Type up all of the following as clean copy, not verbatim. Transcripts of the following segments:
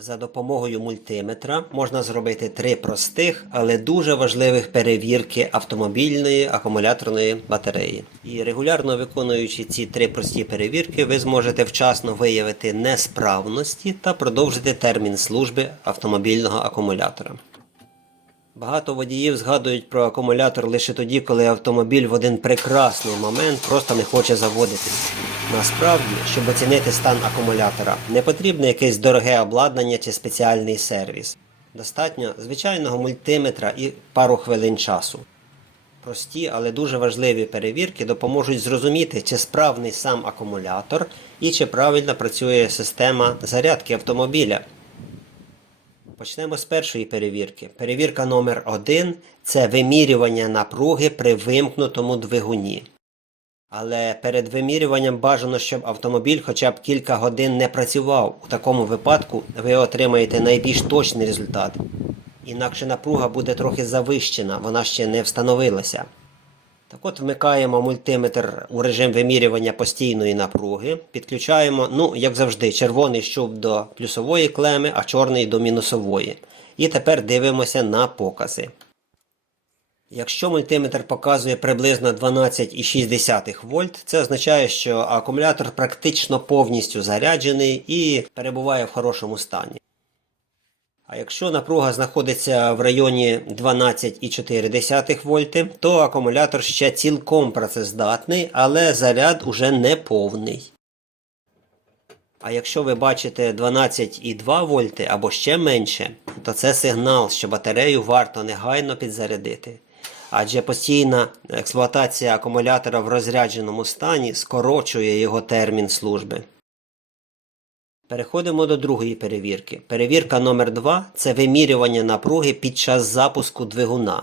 За допомогою мультиметра можна зробити 3 простих, але дуже важливих перевірки автомобільної акумуляторної батареї. І регулярно виконуючи ці 3 прості перевірки, ви зможете вчасно виявити несправності та продовжити термін служби автомобільного акумулятора. Багато водіїв згадують про акумулятор лише тоді, коли автомобіль в один прекрасний момент просто не хоче заводитись. Насправді, щоб оцінити стан акумулятора, не потрібне якесь дороге обладнання чи спеціальний сервіс. Достатньо звичайного мультиметра і пару хвилин часу. Прості, але дуже важливі перевірки допоможуть зрозуміти, чи справний сам акумулятор і чи правильно працює система зарядки автомобіля. Почнемо з першої перевірки. Перевірка номер 1 – це вимірювання напруги при вимкнутому двигуні. Але перед вимірюванням бажано, щоб автомобіль хоча б кілька годин не працював. У такому випадку ви отримаєте найбільш точний результат. Інакше напруга буде трохи завищена, вона ще не встановилася. Так от вмикаємо мультиметр у режим вимірювання постійної напруги. Підключаємо, як завжди, червоний щуп до плюсової клеми, а чорний до мінусової. І тепер дивимося на покази. Якщо мультиметр показує приблизно 12,6 вольт, це означає, що акумулятор практично повністю заряджений і перебуває в хорошому стані. А якщо напруга знаходиться в районі 12,4 вольти, то акумулятор ще цілком працездатний, але заряд уже не повний. А якщо ви бачите 12,2 вольти або ще менше, то це сигнал, що батарею варто негайно підзарядити. Адже постійна експлуатація акумулятора в розрядженому стані скорочує його термін служби. Переходимо до другої перевірки. Перевірка номер 2 – це вимірювання напруги під час запуску двигуна.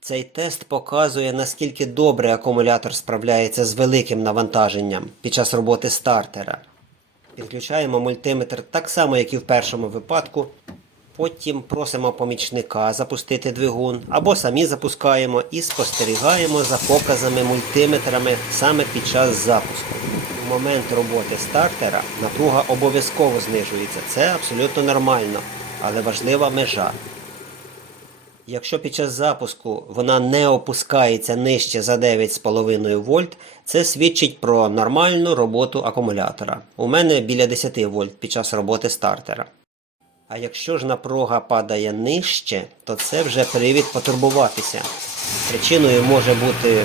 Цей тест показує, наскільки добре акумулятор справляється з великим навантаженням під час роботи стартера. Підключаємо мультиметр так само, як і в першому випадку. Потім просимо помічника запустити двигун, або самі запускаємо і спостерігаємо за показами мультиметрами саме під час запуску. В момент роботи стартера напруга обов'язково знижується. Це абсолютно нормально, але важлива межа. Якщо під час запуску вона не опускається нижче за 9,5 вольт, це свідчить про нормальну роботу акумулятора. У мене біля 10 вольт під час роботи стартера. А якщо ж напруга падає нижче, то це вже привід потурбуватися. Причиною може бути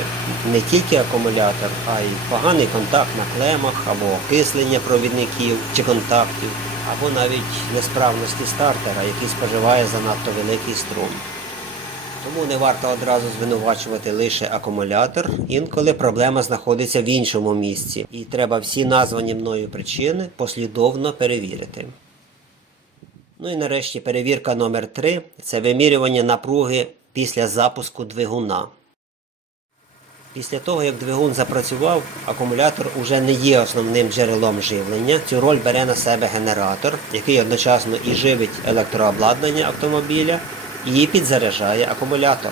не тільки акумулятор, а й поганий контакт на клемах, або окислення провідників чи контактів, або навіть несправності стартера, який споживає занадто великий струм. Тому не варто одразу звинувачувати лише акумулятор, інколи проблема знаходиться в іншому місці, і треба всі названі мною причини послідовно перевірити. І нарешті перевірка номер 3 – це вимірювання напруги після запуску двигуна. Після того, як двигун запрацював, акумулятор уже не є основним джерелом живлення. Цю роль бере на себе генератор, який одночасно і живить електрообладнання автомобіля, і підзаряджає акумулятор.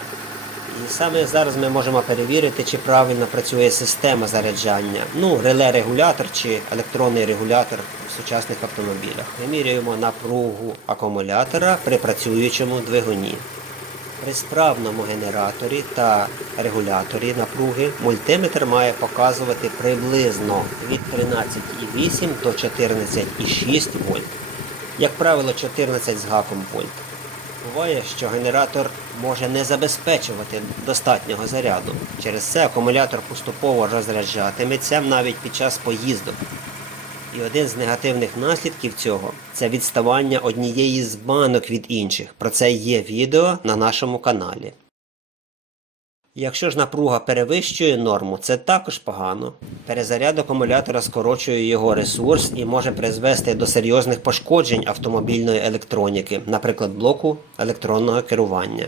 І саме зараз ми можемо перевірити, чи правильно працює система заряджання. Реле-регулятор чи електронний регулятор в сучасних автомобілях. Вимірюємо напругу акумулятора при працюючому двигуні. При справному генераторі та регуляторі напруги мультиметр має показувати приблизно від 13,8 до 14,6 вольт. Як правило, 14 з гаком вольт. Буває, що генератор може не забезпечувати достатнього заряду. Через це акумулятор поступово розряджатиметься навіть під час поїздок. І один з негативних наслідків цього – це відставання однієї з банок від інших. Про це є відео на нашому каналі. Якщо ж напруга перевищує норму, це також погано. Перезаряд акумулятора скорочує його ресурс і може призвести до серйозних пошкоджень автомобільної електроніки, наприклад, блоку електронного керування.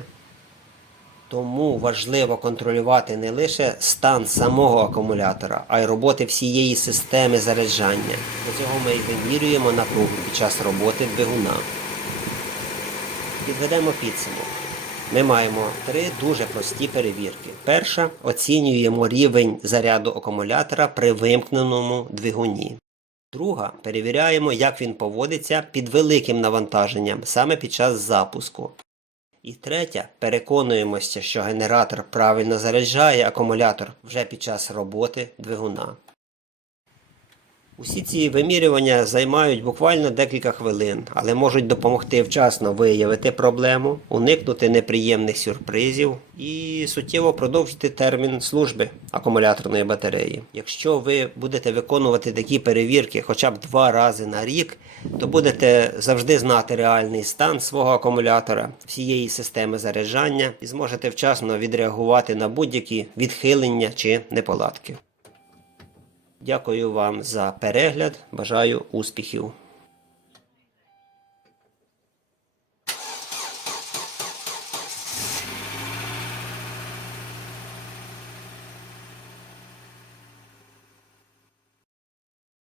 Тому важливо контролювати не лише стан самого акумулятора, а й роботи всієї системи заряджання. До цього ми й вимірюємо напругу під час роботи двигуна. Підведемо підсумок. Ми маємо 3 дуже прості перевірки. Перша – оцінюємо рівень заряду акумулятора при вимкненому двигуні. Друга, перевіряємо, як він поводиться під великим навантаженням, саме під час запуску. І третя, переконуємося, що генератор правильно заряджає акумулятор вже під час роботи двигуна. Усі ці вимірювання займають буквально декілька хвилин, але можуть допомогти вчасно виявити проблему, уникнути неприємних сюрпризів і суттєво продовжити термін служби акумуляторної батареї. Якщо ви будете виконувати такі перевірки хоча б 2 рази на рік, то будете завжди знати реальний стан свого акумулятора, всієї системи заряджання і зможете вчасно відреагувати на будь-які відхилення чи неполадки. Дякую вам за перегляд, бажаю успіхів!